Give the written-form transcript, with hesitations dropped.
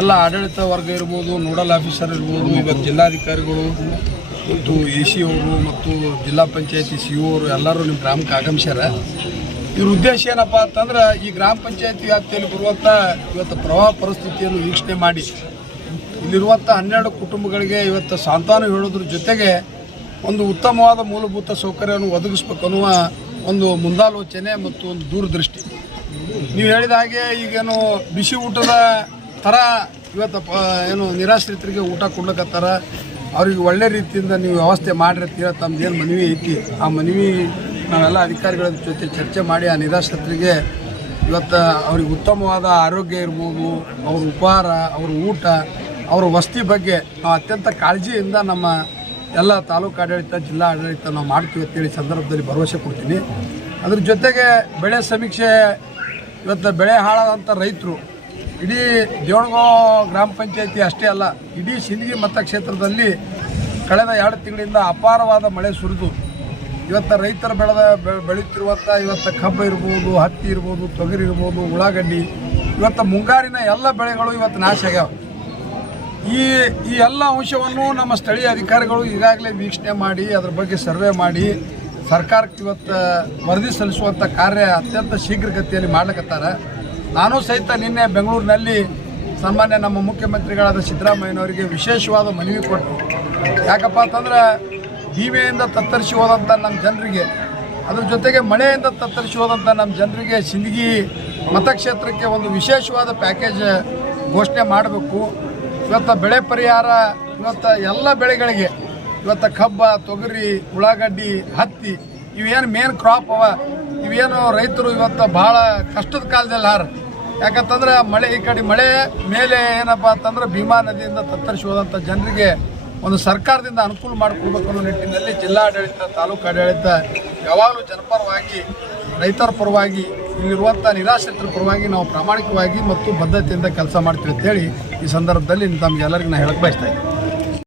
ಎಲ್ಲ ಆಡಳಿತ ವರ್ಗ ಇರ್ಬೋದು, ನೋಡಲ್ ಆಫೀಸರ್ ಇರ್ಬೋದು, ಇವತ್ತು ಜಿಲ್ಲಾಧಿಕಾರಿಗಳು ಮತ್ತು AC ಅವರು ಮತ್ತು ಜಿಲ್ಲಾ ಪಂಚಾಯತಿ CO ಅವರು ಎಲ್ಲರೂ ನಿಮ್ಮ ಗ್ರಾಮಕ್ಕೆ ಆಗಮಿಸ್ಯಾರ. ಇವ್ರ ಉದ್ದೇಶ ಏನಪ್ಪ ಅಂತಂದ್ರೆ ಈ ಗ್ರಾಮ ಪಂಚಾಯತಿ ವ್ಯಾಪ್ತಿಯಲ್ಲಿ ಬರುವಂಥ ಇವತ್ತು ಪ್ರವಾಹ ಪರಿಸ್ಥಿತಿಯನ್ನು ವೀಕ್ಷಣೆ ಮಾಡಿ ಇಲ್ಲಿರುವಂಥ 12 ಕುಟುಂಬಗಳಿಗೆ ಇವತ್ತು ಸಾಂತ್ವನ ಹೇಳೋದ್ರ ಜೊತೆಗೆ ಒಂದು ಉತ್ತಮವಾದ ಮೂಲಭೂತ ಸೌಕರ್ಯವನ್ನು ಒದಗಿಸ್ಬೇಕು ಅನ್ನುವ ಒಂದು ಮುಂದಾಲೋಚನೆ ಮತ್ತು ಒಂದು ದೂರದೃಷ್ಟಿ. ನೀವು ಹೇಳಿದ ಹಾಗೆ ಈಗೇನು ಬಿಸಿ ಊಟದ ಥರ ಇವತ್ತು ಏನು ನಿರಾಶ್ರಿತರಿಗೆ ಊಟ ಕೊಡ್ಲಕತ್ತಾರ. ಅವ್ರಿಗೆ ಒಳ್ಳೆ ರೀತಿಯಿಂದ ನೀವು ವ್ಯವಸ್ಥೆ ಮಾಡಿರಿ ಅಂತ ತಮ್ಮದೇನು ಮನವಿ ಐತಿ, ಆ ಮನವಿ ನಾವೆಲ್ಲ ಅಧಿಕಾರಿಗಳ ಜೊತೆ ಚರ್ಚೆ ಮಾಡಿ ಆ ನಿರಾಶ್ರಿತರಿಗೆ ಇವತ್ತು ಅವ್ರಿಗೆ ಉತ್ತಮವಾದ ಆರೋಗ್ಯ ಇರ್ಬೋದು, ಅವ್ರ ಉಪಹಾರ, ಅವ್ರ ಊಟ, ಅವ್ರ ವಸತಿ ಬಗ್ಗೆ ನಾವು ಅತ್ಯಂತ ಕಾಳಜಿಯಿಂದ ನಮ್ಮ ಎಲ್ಲ ತಾಲೂಕು ಆಡಳಿತ, ಜಿಲ್ಲಾ ಆಡಳಿತ ನಾವು ಮಾಡ್ತೀವಿ ಅಂತೇಳಿ ಸಂದರ್ಭದಲ್ಲಿ ಭರವಸೆ ಕೊಡ್ತೀನಿ. ಅದ್ರ ಜೊತೆಗೆ ಬೆಳೆ ಸಮೀಕ್ಷೆ, ಇವತ್ತು ಬೆಳೆ ಹಾಳಾದಂಥ ರೈತರು ಇಡೀ ದೇವಣಗಾಂವ್ ಗ್ರಾಮ ಪಂಚಾಯತಿ ಅಷ್ಟೇ ಅಲ್ಲ, ಇಡೀ ಸಿಂದಗಿ ಮತಕ್ಷೇತ್ರದಲ್ಲಿ ಕಳೆದ 2 ತಿಂಗಳಿಂದ ಅಪಾರವಾದ ಮಳೆ ಸುರಿದು ಇವತ್ತು ರೈತರು ಬೆಳೀತಿರುವಂಥ ಇವತ್ತು ಕಬ್ಬು ಇರ್ಬೋದು, ಹತ್ತಿ ಇರ್ಬೋದು, ತೊಗರಿ ಇರ್ಬೋದು, ಉಳ್ಳಾಗಡ್ಡಿ, ಇವತ್ತು ಮುಂಗಾರಿನ ಎಲ್ಲ ಬೆಳೆಗಳು ಇವತ್ತು ನಾಶ ಆಗ್ಯಾವ. ಈ ಎಲ್ಲ ಅಂಶವನ್ನು ನಮ್ಮ ಸ್ಥಳೀಯ ಅಧಿಕಾರಿಗಳು ಈಗಾಗಲೇ ವೀಕ್ಷಣೆ ಮಾಡಿ ಅದರ ಬಗ್ಗೆ ಸರ್ವೆ ಮಾಡಿ ಸರ್ಕಾರಕ್ಕೆ ಇವತ್ತು ವರದಿ ಸಲ್ಲಿಸುವಂಥ ಕಾರ್ಯ ಅತ್ಯಂತ ಶೀಘ್ರಗತಿಯಲ್ಲಿ ಮಾಡ್ಲಿಕತ್ತಾರೆ. ನಾನು ಸಹಿತ ನಿನ್ನೆ ಬೆಂಗಳೂರಿನಲ್ಲಿ ಸಾಮಾನ್ಯ ನಮ್ಮ ಮುಖ್ಯಮಂತ್ರಿಗಳಾದ ಸಿದ್ದರಾಮಯ್ಯನವರಿಗೆ ವಿಶೇಷವಾದ ಮನವಿ ಕೊಟ್ಟು, ಯಾಕಪ್ಪ ಅಂತಂದ್ರೆ ಭೀಮೆಯಿಂದ ತತ್ತರಿಸಿ ಹೋದಂಥ ನಮ್ಮ ಜನರಿಗೆ, ಅದ್ರ ಜೊತೆಗೆ ಮಳೆಯಿಂದ ತತ್ತರಿಸಿ ಹೋದಂಥ ನಮ್ಮ ಜನರಿಗೆ ಸಿಂದಗಿ ಮತಕ್ಷೇತ್ರಕ್ಕೆ ಒಂದು ವಿಶೇಷವಾದ ಪ್ಯಾಕೇಜ್ ಘೋಷಣೆ ಮಾಡಬೇಕು. ಇವತ್ತು ಬೆಳೆ ಪರಿಹಾರ, ಇವತ್ತು ಎಲ್ಲ ಬೆಳೆಗಳಿಗೆ, ಇವತ್ತು ಕಬ್ಬ, ತೊಗರಿ, ಉಳ್ಳಾಗಡ್ಡಿ, ಹತ್ತಿ ಇವೇನು ಮೇನ್ ಕ್ರಾಪ್ ಅವ, ಇವೇನು ರೈತರು ಇವತ್ತು ಭಾಳ ಕಷ್ಟದ ಕಾಲದಲ್ಲಿ ಯಾಕಂತಂದ್ರೆ ಮಳೆ ಈ ಕಡೆ ಮಳೆ ಮೇಲೆ ಏನಪ್ಪ ಅಂತಂದ್ರೆ ಭೀಮಾ ನದಿಯಿಂದ ತತ್ತರಿಸಿ ಹೋದಂಥ ಜನರಿಗೆ ಒಂದು ಸರ್ಕಾರದಿಂದ ಅನುಕೂಲ ಮಾಡಿಕೊಡ್ಬೇಕು ಅನ್ನೋ ನಿಟ್ಟಿನಲ್ಲಿ ಜಿಲ್ಲಾಡಳಿತ, ತಾಲೂಕು ಆಡಳಿತ ಯಾವಾಗಲೂ ಜನಪರವಾಗಿ, ರೈತರ ಪರವಾಗಿ, ಇಲ್ಲಿರುವಂಥ ನಿರಾಶ್ರಿತರ ಪರವಾಗಿ ನಾವು ಪ್ರಾಮಾಣಿಕವಾಗಿ ಮತ್ತು ಬದ್ಧತೆಯಿಂದ ಕೆಲಸ ಮಾಡ್ತೀವಿ ಅಂತೇಳಿ ಈ ಸಂದರ್ಭದಲ್ಲಿ ತಮಗೆಲ್ಲರಿಗೂ ನಾನು ಹೇಳಕ್ಕೆ ಬಯಸ್ತಾ ಇದ್ದೀನಿ.